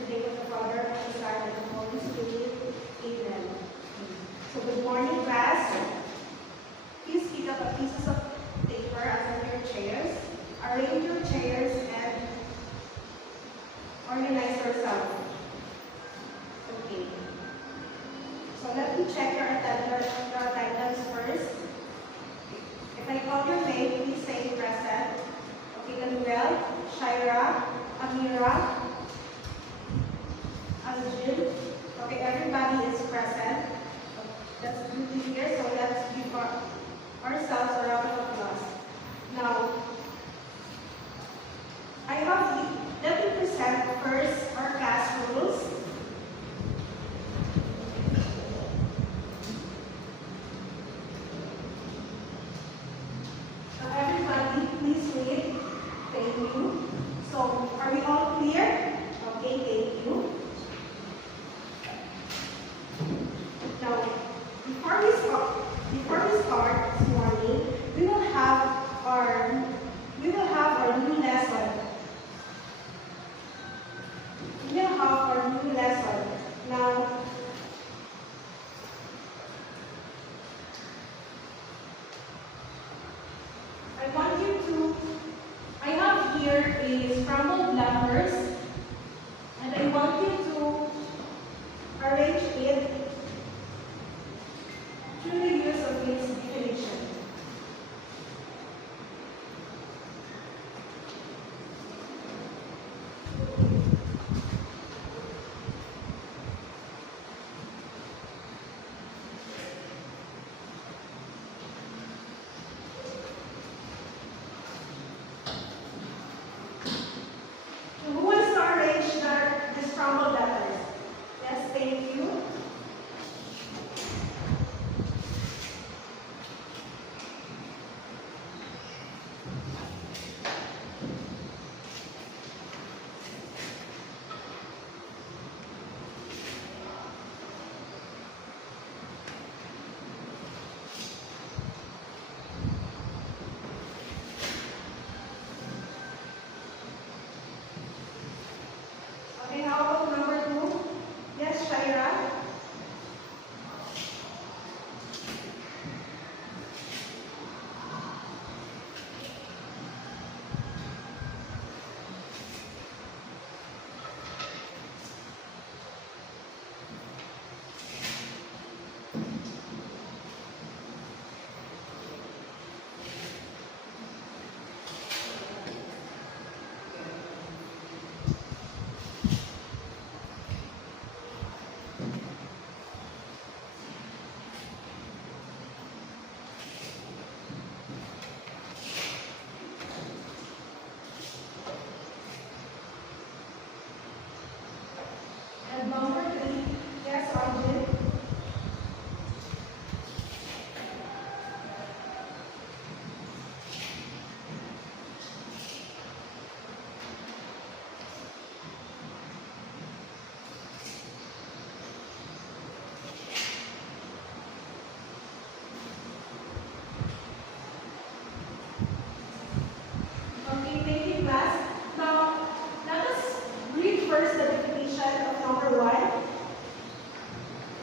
the name of the Father, and the Son, and the Holy Spirit. Amen. So good morning, class. Please pick up a pieces of paper under your chairs. Arrange your chairs and organize yourself. Okay. So let me check your attendance first. If I call your name, please say present. Okay, Manuel, Shaira, Amira, Aljil. Okay, everybody is present. That's good to hear. So let's give ourselves a round of applause. Now, let me present first our class rules. Everybody, please read. Thank you. So, are we all clear? Okay, thank you. Now, before we start this morning, we will have our new lesson. Now, I have here is scrambled letters, and I want you to arrange it through the use of its definition. Who wants to arrange the scrambled letters? Yes, thank you. Okay, how about number 2? Yes, Shaira. And number 3, yes, Arjun. Okay, thank you, class. Now, let us read first the definition of number 1.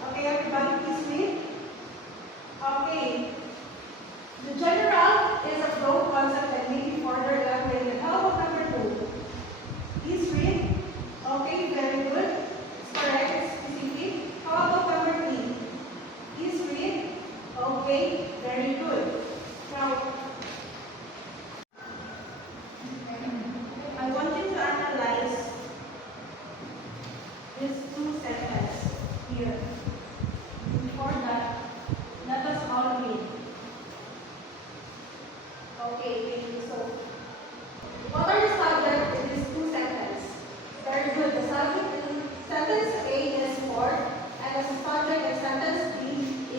Okay, everybody, please read. Okay. The general is a broad concept and may be further elaborated. How about number 2? Please read. Okay, very good. It's correct, it's specific. How about number 3? Please read. Okay, very good. Now, I want you to analyze these 2 sentences here. Before that, let us all read. Okay, thank you. So, what are the subjects in these 2 sentences? Very good. The subject in sentence A is sport, and the subject in sentence B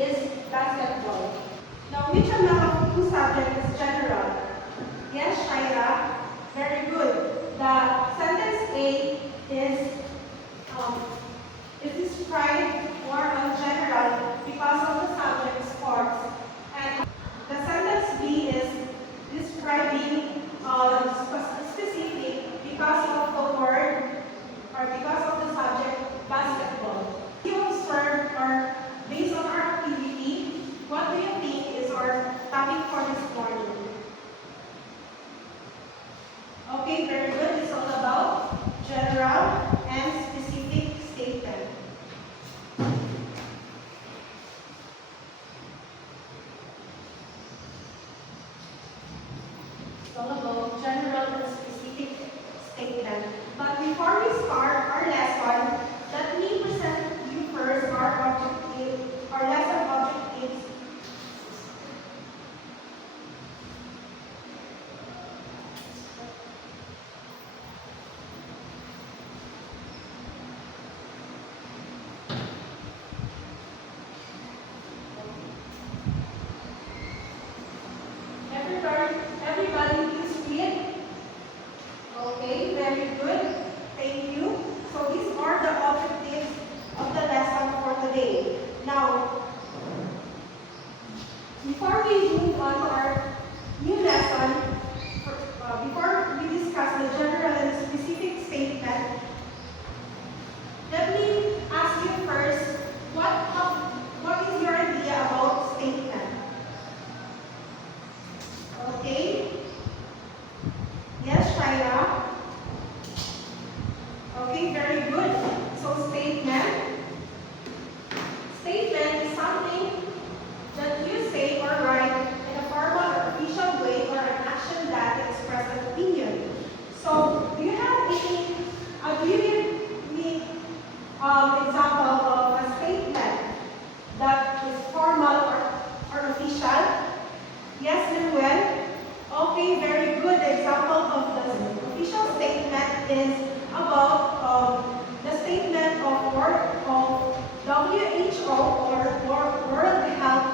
is basketball. Now, which among of 2 subjects is general? Yes, Shaira. Very good. The sentence A is it is described more on general because of the subject sports, and the sentence B is describing specific because of the word or because of the statement. But before we start our lesson, let me present you first our objective, our lesson objectives. Everybody please read. Okay, very good. Thank you. So these are the objectives of the lesson for today. Now, before we move on to our new lesson, before we discuss the general and specific statement, let me ask you first, what is your idea about statement? Okay? Yes, Shaira? Okay, very good. So statement is something that you say or write in a formal or official way or an action that expresses an opinion. So do you have any, do you give me example of a statement that is formal or official? Yes, Manuel? Okay, very good. Example of the official statement is about the statement of WHO or World Health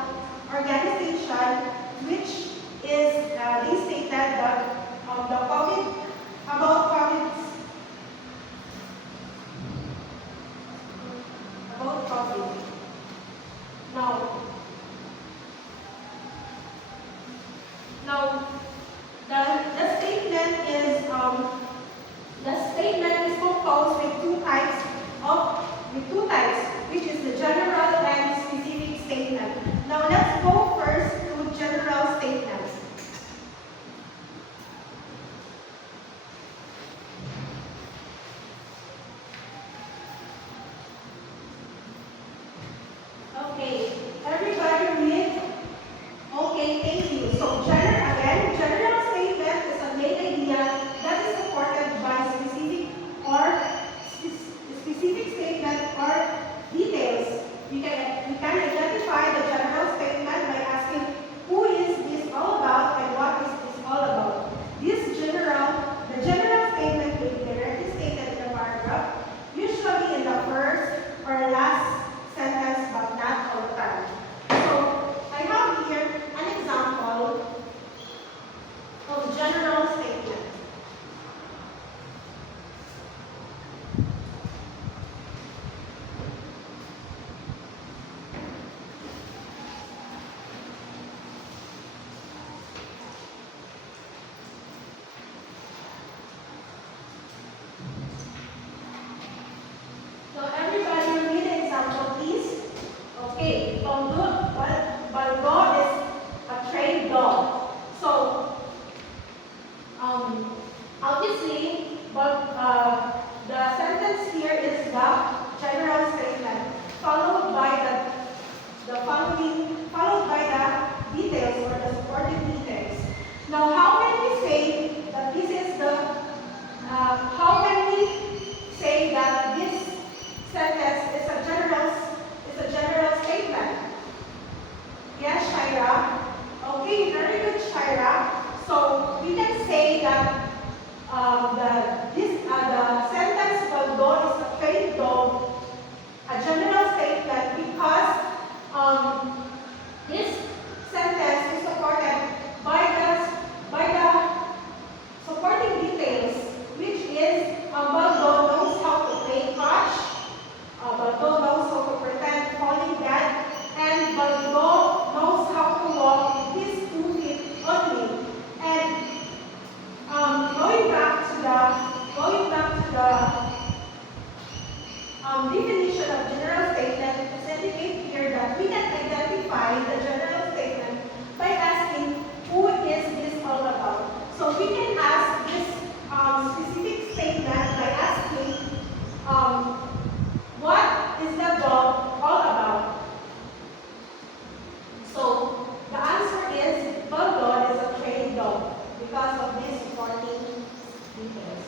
Organization, which is they stated that about COVID. Now, the statement is composed with two types, which is the general and specific statement. Now let's go first to general statements. Okay, everybody read? Okay, thank you. So general statement is a main idea that is supported by specific statement or details. You can identify the general statement by asking who is this all about and what is this all about. The general statement will be directly stated in the paragraph, usually in the first or last sentence, but not all the time. So I have here an example of general statement. So everybody read the example, please. Okay, Baldo is a trained dog. So obviously, the sentence here is the general statement, followed by the details or the supporting details. Now, how can we say that this is sentence is a general statement? Yes, Shaira. Okay, very good, Shaira. So we can say that the sentence Baldo is a trained dog, a general statement, because this sentence is supported by the supporting details, which is Baldo knows how to play catch, Baldo knows how to pretend falling dead, and Baldo knows how to walk with his 2 feet only. And going back to the definition of general statement, it's indicated here that we can identify the general statement by asking who is this all about. So we can ask this specific statement by asking what is the dog all about? So the answer is Baldo is a trained dog because of these supporting details.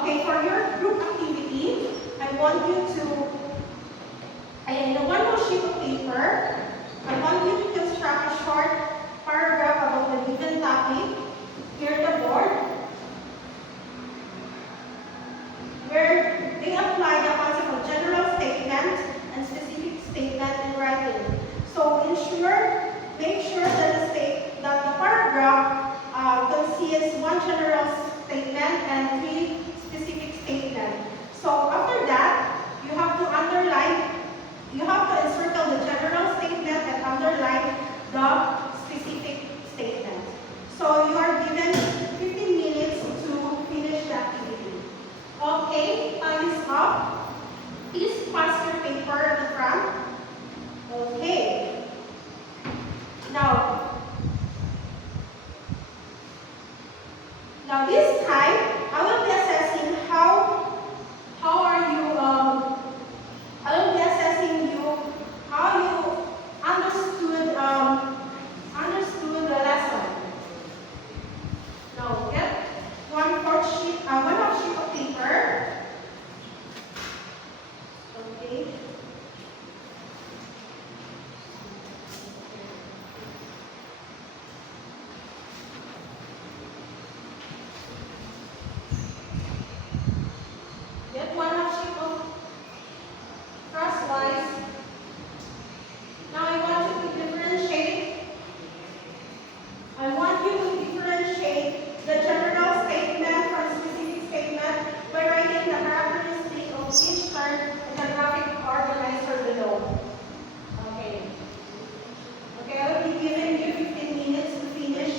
Okay, for your group activity, I want you to, in a one more sheet of paper, I want you to construct a short paragraph about the given topic. Here the board, where they apply the concept of general statement and specific statement in writing. So make sure that the paragraph consists one general statement and three specific statements. So after that, you have to encircle the general statement and underline the specific statement. So you are given 15 minutes to finish the activity. Okay, time is up. Please pass your paper at the front. Okay. Now this time, I will be assessing how are you, I will be assessing you, how you understood the lesson. Now get one half sheet of paper. Okay. Get one half sheet of crosswise. Now I want you to differentiate. I want you to differentiate the general statement from specific statement by writing the characteristic of each term in the graphic organizer below. Okay. Okay, I will be giving you 15 minutes to finish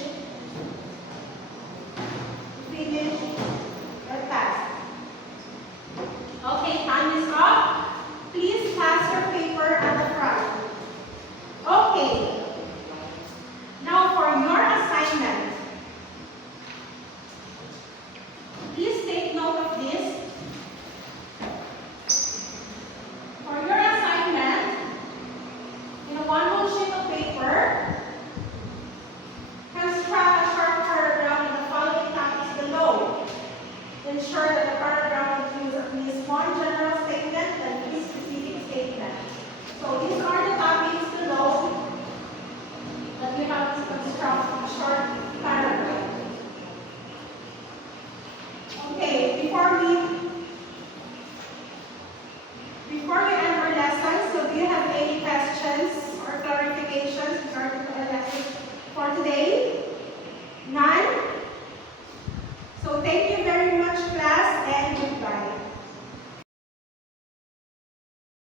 your task. Okay, time is up. Please pass your paper at the front. Okay. Now for your assignment. Please take note of this. For your assignment, in a one whole sheet of paper, construct a short paragraph in the following topics below. Ensure that the paragraph includes at least one general statement and three specific statements. So these are the topics below that you have to construct a short